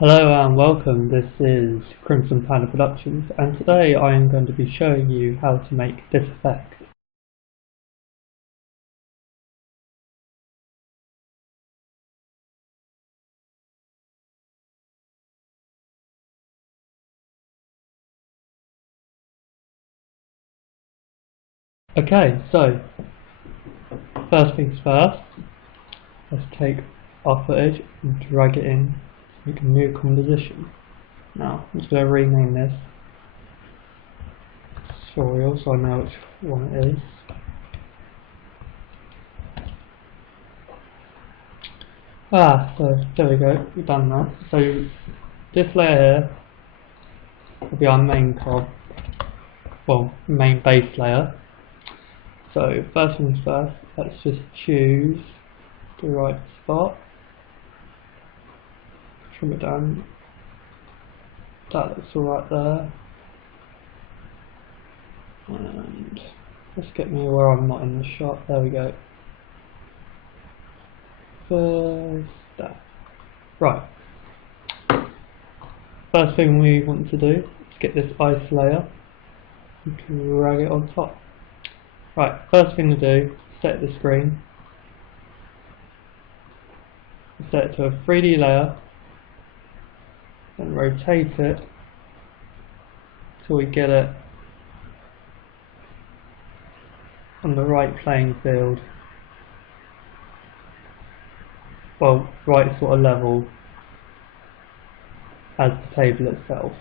Hello and welcome, this is Crimson Panda Productions, and today I am going to be showing you how to make this effect. Okay, so first things first, let's take our footage and drag it in to make a new composition. Now, I'm just going to rename this tutorial so I know which one it is. So there we go, we've done that. So this layer here will be our main main base layer. So first things first, let's just choose the right spot, trim it down, that looks alright there, and let's get me where I'm not in the shot, there we go. First that. Right, first thing we want to do is get this ice layer and drag it on top. Right, first thing to do, set the screen, set it to a 3D layer, and rotate it till we get it on the right playing field. Well, right sort of level as the table itself.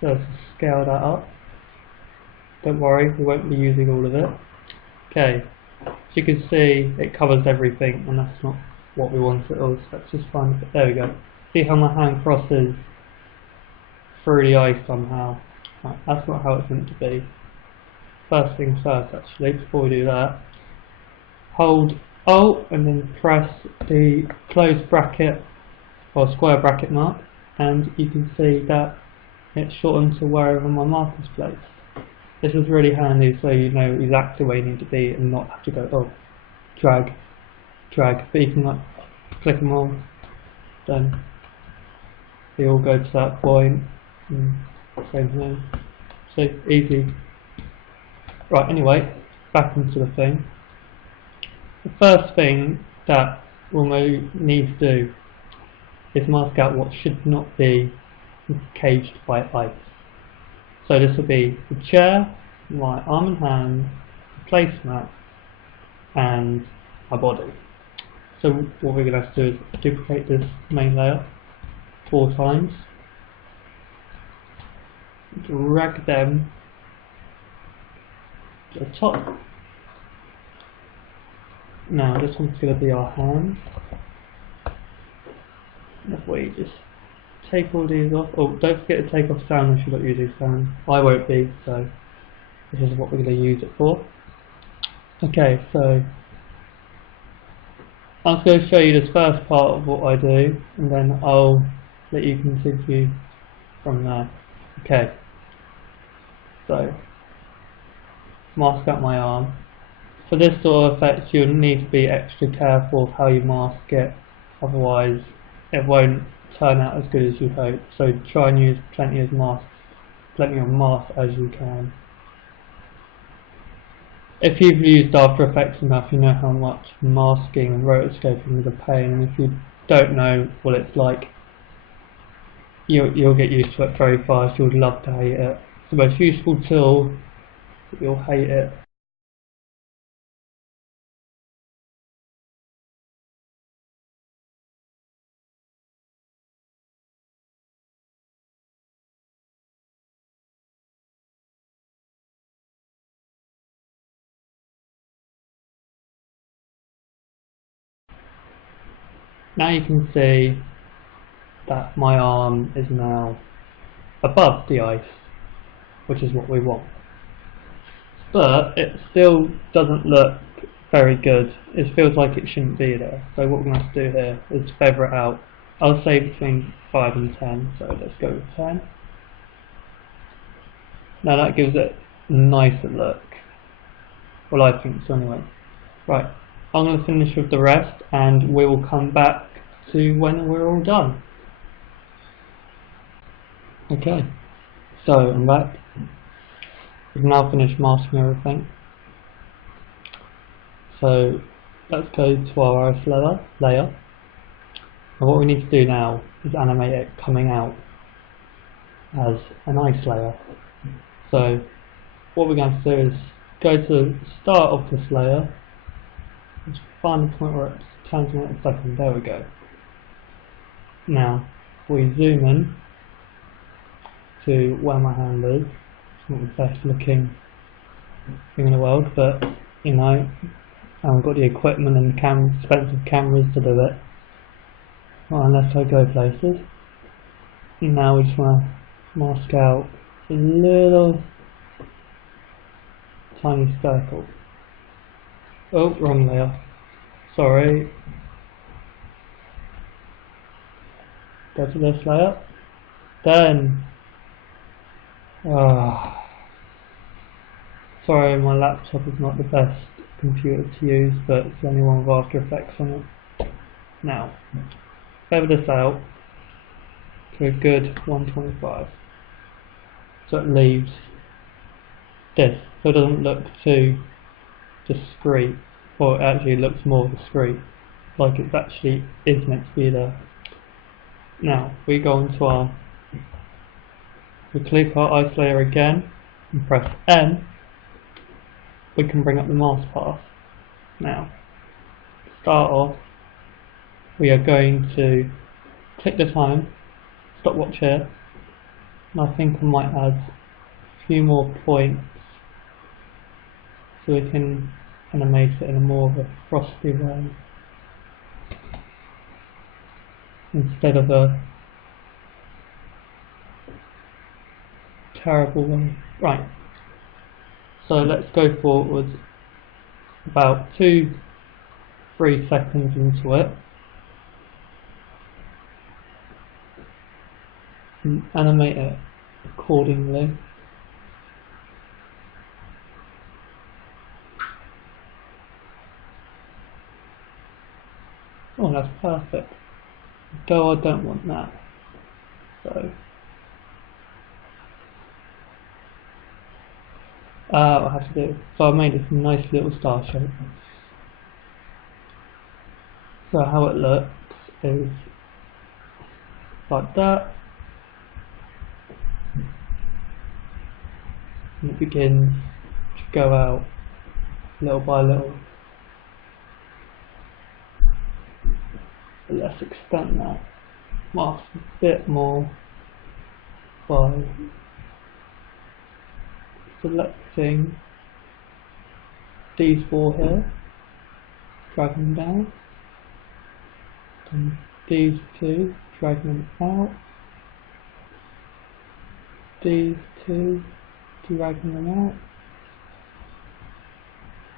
So let's scale that up. Don't worry, we won't be using all of it. Okay, as you can see, it covers everything, and that's not what we want at all, so let's just find it. There we go. See how my hand crosses through the ice somehow? Right, that's not how it's meant to be. First things first, actually, before we do that, hold Alt and then press the close bracket or square bracket mark, and you can see that it's shortened to wherever my mark is placed. This is really handy so you know exactly where you need to be and not have to go, oh, drag, but you can like click them all, then they all go to that point, and same thing, so easy. Right, anyway, back into the thing. The first thing that we'll need to do is mask out what should not be caged by ice. So this will be the chair, my arm and hand, the placemat, and my body. So what we're going to have to do is duplicate this main layer 4 times, drag them to the top. Now this one's going to be our hand. And if we just take all these off. Oh, don't forget to take off sound if you're not using sound. I won't be, so this is what we're going to use it for. Okay, so I'm just going to show you this first part of what I do, and then I'll let you continue from there. Okay, so mask out my arm. For this sort of effect, you'll need to be extra careful of how you mask it, otherwise it won't turn out as good as you hope. So try and use plenty of masks as you can. If you've used After Effects enough, you know how much masking and rotoscoping is a pain, and if you don't know what it's like, you'll get used to it very fast. You'll love to hate it. It's the most useful tool, but you'll hate it. Now you can see that my arm is now above the ice, which is what we want. But it still doesn't look very good. It feels like it shouldn't be there. So what we're going to have to do here is feather it out. I'll say between 5 and 10, so let's go with 10. Now that gives it a nicer look. Well, I think so anyway. Right, I'm going to finish with the rest and we will come back to when we're all done. Okay, so I'm back. We've now finished masking everything. So let's go to our ice layer. And what we need to do now is animate it coming out as an ice layer. So what we're going to do is go to the start of this layer, just find the point where it turns on a second. There we go. Now if we zoom in to where my hand is, it's not the best looking thing in the world, but you know, I've got the equipment and expensive cameras to do it. Well, unless I go places. Now we just want to mask out a little tiny circle. Oh, wrong layer. Sorry. Go to this layer. Then sorry, my laptop is not the best computer to use, but it's the only one with After Effects on it. Now, feather this out to a good 125. So it leaves this, so it doesn't look too discreet, or it actually looks more discreet, like it actually is meant to be there. Now, we go into we click our ice layer again and press N. We can bring up the mask path. Now, to start off, we are going to take the time, stopwatch here, and I think I might add a few more points so we can animate it in a more of a frosty way instead of a terrible way. Right, so let's go forward about 2-3 seconds into it and animate it accordingly. Oh, that's perfect. Though I don't want that. So I have to do. So I made this nice little star shape. So how it looks is like that. And it begins to go out little by little. But let's extend that, mask a bit more by selecting these 4 here, dragging them down, and these 2, dragging them out, these 2, dragging them out,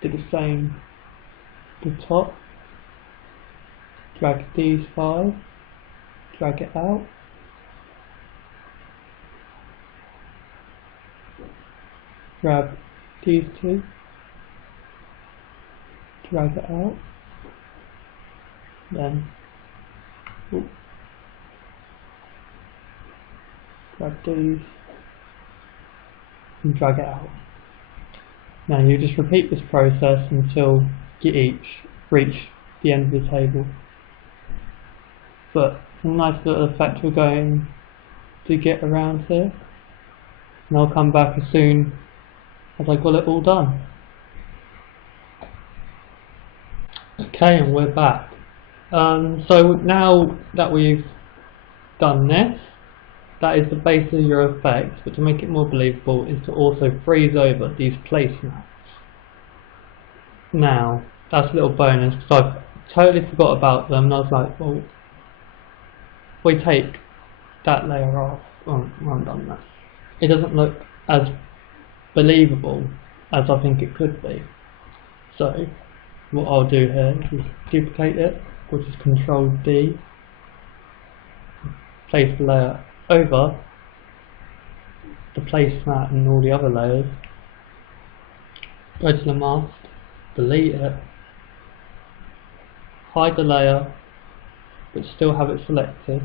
do the same to the top, drag these 5, drag it out, grab these 2, drag it out, then grab these and drag it out. Now you just repeat this process until you each reach the end of the table. But a nice little effect we're going to get around here, and I'll come back as soon as I got it all done. Okay, and we're back. So now that we've done this, that is the base of your effect, but to make it more believable is to also freeze over these placemats. Now, that's a little bonus because I've totally forgot about them and I was like, well, we take that layer off, oh, I haven't done that, it doesn't look as believable as I think it could be. So what I'll do here is duplicate it, which is Control D, place the layer over the placemat and all the other layers, go to the mask, delete it, hide the layer but still have it selected,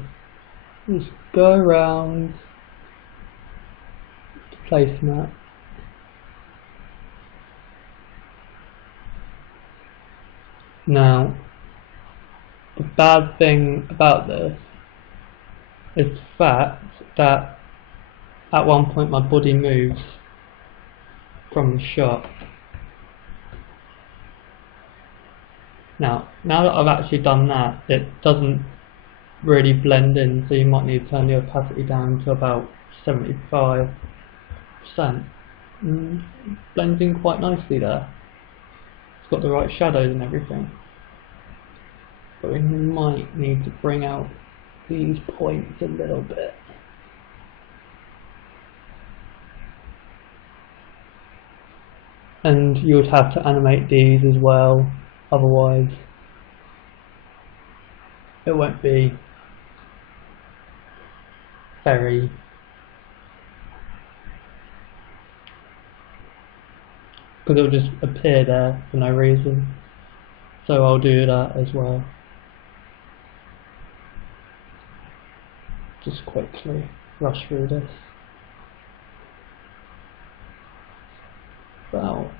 just go around the placemat, now the bad thing about this is the fact that at one point my body moves from the shot. Now that I've actually done that, it doesn't really blend in, so you might need to turn the opacity down to about 75%. Blends in quite nicely there. It's got the right shadows and everything. But we might need to bring out these points a little bit. And you would have to animate these as well, otherwise it won't be very because it will just appear there for no reason. So I'll do that as well. Just quickly rush through this. Well,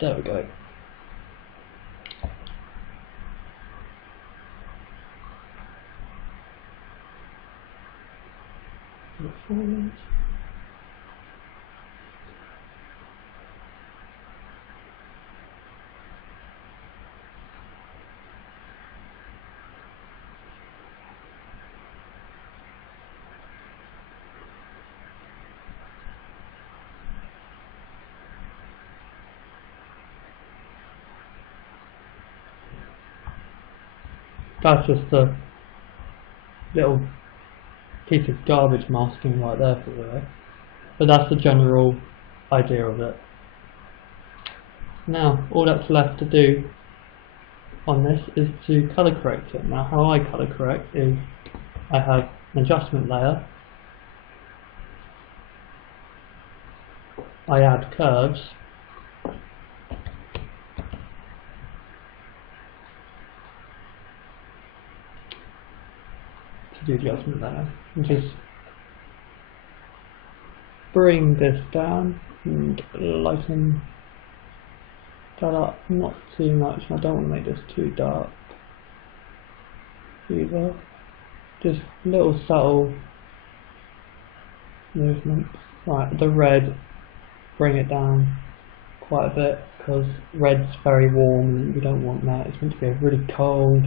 there we go. Forward. That's just a little piece of garbage masking right there for the way. But that's the general idea of it. Now all that's left to do on this is to colour correct it. Now how I colour correct is I have an adjustment layer, I add curves, to do the adjustment layer, and just bring this down and lighten that up, not too much. I don't want to make this too dark either, just little subtle movements. Right, the red, bring it down quite a bit because red's very warm and we don't want that. It's meant to be a really cold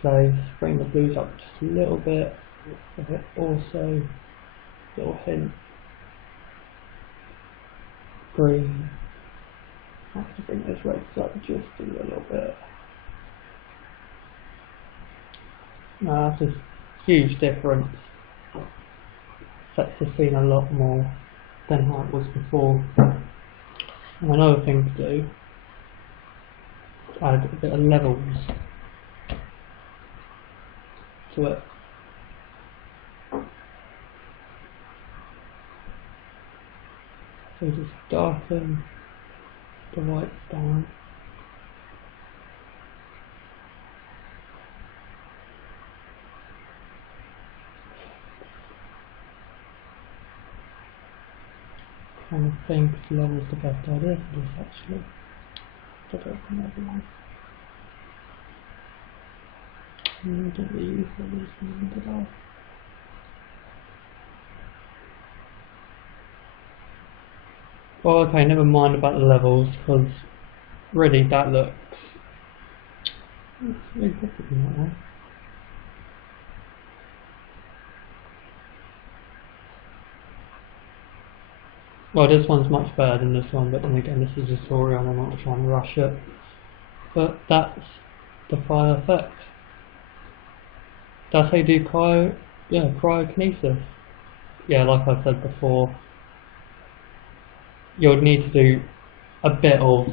place. Bring the blues up just a little bit of it also, little hint. Green. I have to bring those reds up just a little bit. Now that's a huge difference. Sets the scene a lot more than how it was before. And another thing to do is add a bit of levels to it. So just darken the whites down. I kind of think level's the best idea for this actually. Don't open everyone. I don't really use levels at all. Well, okay, never mind about the levels, because really that looks really different than that one. Well, this one's much better than this one, but then again, this is a tutorial and I'm not trying to rush it. But that's the fire effect. That's how you do cryokinesis. Yeah, like I said before, you'll need to do a bit of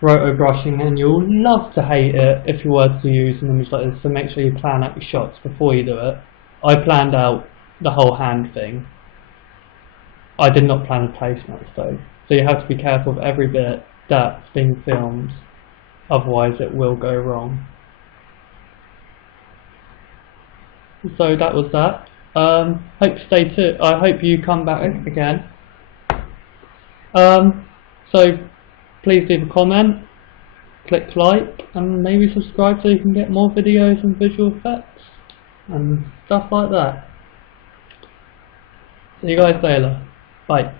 roto brushing, and you'll love to hate it if you were to use an image like this, so make sure you plan out your shots before you do it. I planned out the whole hand thing. I did not plan the placements though, so you have to be careful of every bit that's being filmed, otherwise it will go wrong. So that was that. I hope you come back again. So please leave a comment, click like, and maybe subscribe so you can get more videos and visual effects and stuff like that. See you guys later. Bye.